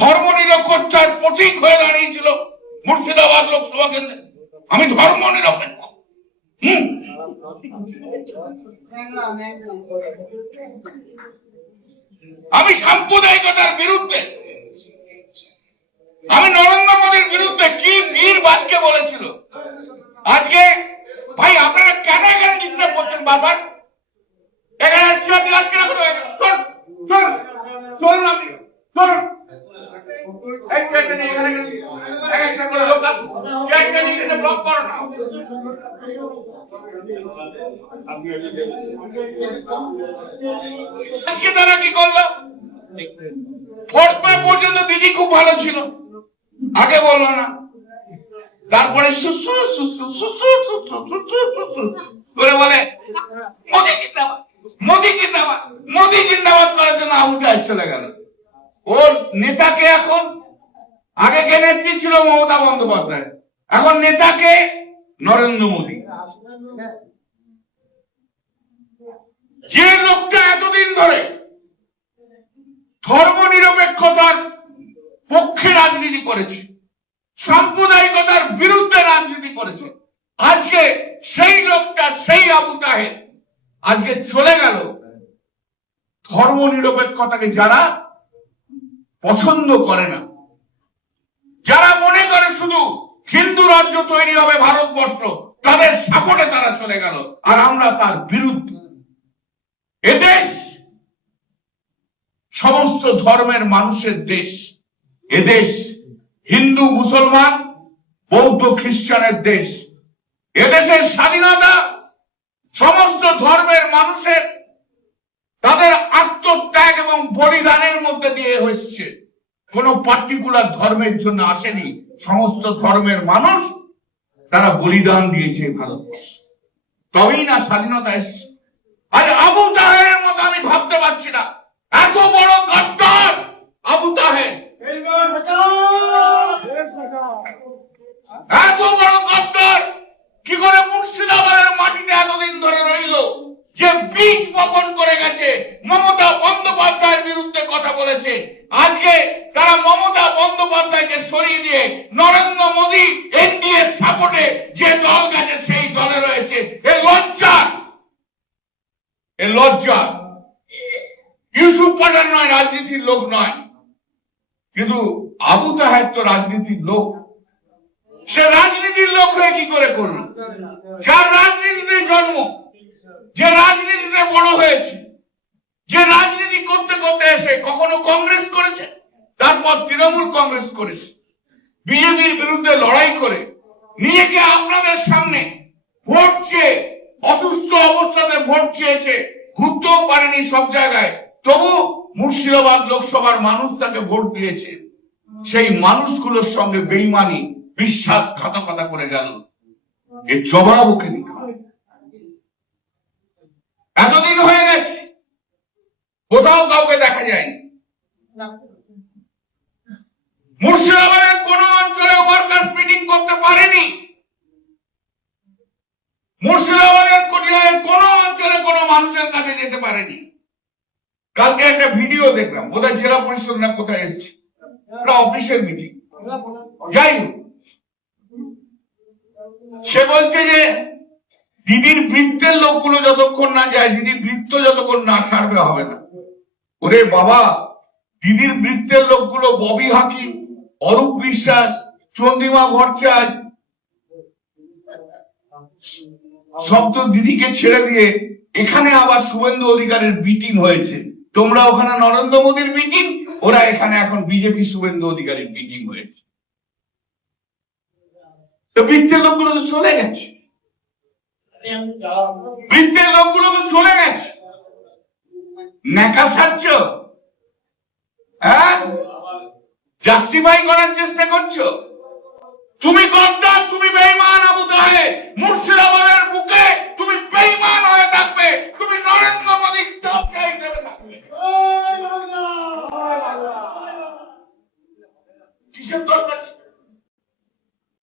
ধর্ম নিরপেক্ষতার প্রতীক হয়ে দাঁড়িয়েছিল মুর্শিদাবাদ লোকসভা কেন্দ্রে। আমি ধর্ম নিরপেক্ষ, আমি সাম্প্রদায়িকতার বিরুদ্ধে, আমি নরেন্দ্র মোদীর বিরুদ্ধে। কি বীর বাক্যে বলেছিল। আজকে ভাই আপনারা কেন এখানে ডিস্টার্ব করছেন? বারবার এখানে চলুন, আপনি চলুন। আজকে তারা কি করলো? ফোর্থ পর্যন্ত দিদি খুব ভালো ছিল, আগে বললো না, তারপরে করে বলে মোদি জিন্দাবাদ, মোদি জিন্দাবাদ, মোদি জিন্দাবাদ করার জন্য আবুজায় চলে গেল। ওর নেতাকে এখন, আগে কে নেত্রী ছিল মমতা বন্দ্যোপাধ্যায়, এখন নেতাকে নরেন্দ্র মোদী। যে লোকটা এতদিন ধরে ধর্ম নিরপেক্ষতার পক্ষে রাজনীতি করেছে, সাম্প্রদায়িকতার বিরুদ্ধে রাজনীতি করেছে, আজকে সেই লোকটা, সেই আবু তাহের আজকে চলে গেল। ধর্ম নিরপেক্ষতাকে যারা পছন্দ করে না, যারা মনে করে শুধু হিন্দু রাজ্য তৈরি হবে ভারতবর্ষ, তাদের সাপোর্টে তারা চলে গেল, আর আমরা তার বিরুদ্ধে। এদেশ সমস্ত ধর্মের মানুষের দেশ, এদেশ হিন্দু, মুসলমান, বৌদ্ধ, খ্রিস্টানের দেশ। এদেশের স্বাধীনতা সমস্ত ধর্মের মানুষের তাদের আত্মত্যাগ এবং বলিদানের মধ্যে দিয়ে হয়েছে, কোন পার্টিকুলার ধর্মের জন্য আসেনি। সমস্ত ধর্মের মানুষ তারা বলিদান দিয়েছে ভারতবর্ষ, তবেই না স্বাধীনতা এসছে। আজ আবু তাহের মতো আমি ভাবতে পারছি না, এত বড় গদ্দার আবু তাহের, এত বড় গদ্দার কি করে মুর্শিদাবাদের মাটিতে এতদিন ধরে রইল? যে বীজ বপন করে গেছে, মমতা বন্দ্যোপাধ্যায়ের বিরুদ্ধে কথা বলেছে, আজকে তারা মমতা বন্দ্যোপাধ্যায়কে সরিয়ে দিয়ে নরেন্দ্র মোদী এনডিএর সাপোর্টে যে দল গেছে সেই দলে রয়েছে। এ লজ্জা, এ লজ্জা। ইউসুফ পাঠান নয়, রাজনীতির লোক নয়, কিন্তু আবু তাহের তো রাজনীতির লোক। সে রাজনীতির লোক হয়ে কি করে করলো? যার রাজনীতিতে জন্ম, যে রাজনীতিতে বড় হয়েছে, যে রাজনীতি করতে করতে এসে কখনো কংগ্রেস করেছে, তারপর তৃণমূল কংগ্রেস করেছে, বিজেপির বিরুদ্ধে লড়াই করে নিজেকে আপনাদের সামনে ভোট চেয়ে, অসুস্থ অবস্থাতে ভোট চেয়েছে, ঘুরতেও পারেনি সব জায়গায়, তবু মুর্শিদাবাদ লোকসভার মানুষ তাকে ভোট দিয়েছে। সেই মানুষগুলোর সঙ্গে বেইমানি, বিশ্বাসঘাতকতা করে গেল, এর জবাব ওকে দিতে হবে। এতদিন হয়ে গেছে, কোথাও কাউকে দেখা যায়নি। মুর্শিদাবাদের কোন অঞ্চলে ওয়ার্কার্স মিটিং করতে পারেনি। মুর্শিদাবাদের কোন অঞ্চলে কোন মানুষের কাছে যেতে পারেনি। কালকে একটা ভিডিও দেখলাম, বোধহয় জেলা পরিষদ না কোথায় এসেছে, অফিসের মিটিং, যাই হোক, সে বলছে যে দিদির বৃত্তের লোকগুলো যতক্ষণ না যায়, দিদির বৃত্ত যতক্ষণ না ছাড়বে হবে না। ওরে বাবা, দিদির বৃত্তের লোকগুলো ববি হাকিম, অরূপ বিশ্বাস, চন্দ্রিমা ভট্টাচার্য সব তো দিদিকে ছেড়ে দিয়ে এখানে আবার শুভেন্দু অধিকারীর মিটিং হয়েছে। তোমরা ওখানে নরেন্দ্র মোদীর মিটিং, ওরা এখানে এখন বিজেপি শুভেন্দু অধিকারীর মিটিং হয়েছে। তো বৃত্তের লোকগুলো তো চলে গেছে, বৃত্তের লোকগুলো তো চলে গেছে। ন্যাকা সাচ্ছ, হ্যাঁ, জাস্টিফাই করার চেষ্টা করছো। তুমি গদ্দার, তুমি বেঈমান আবু তাহের। মুর্শিদাবাদের বুকে তুমি বেঈমান হয়ে থাকবে, তুমি নরেন্দ্র মোদীর টপকে হিসেবে থাকবে। কিসের দরকার?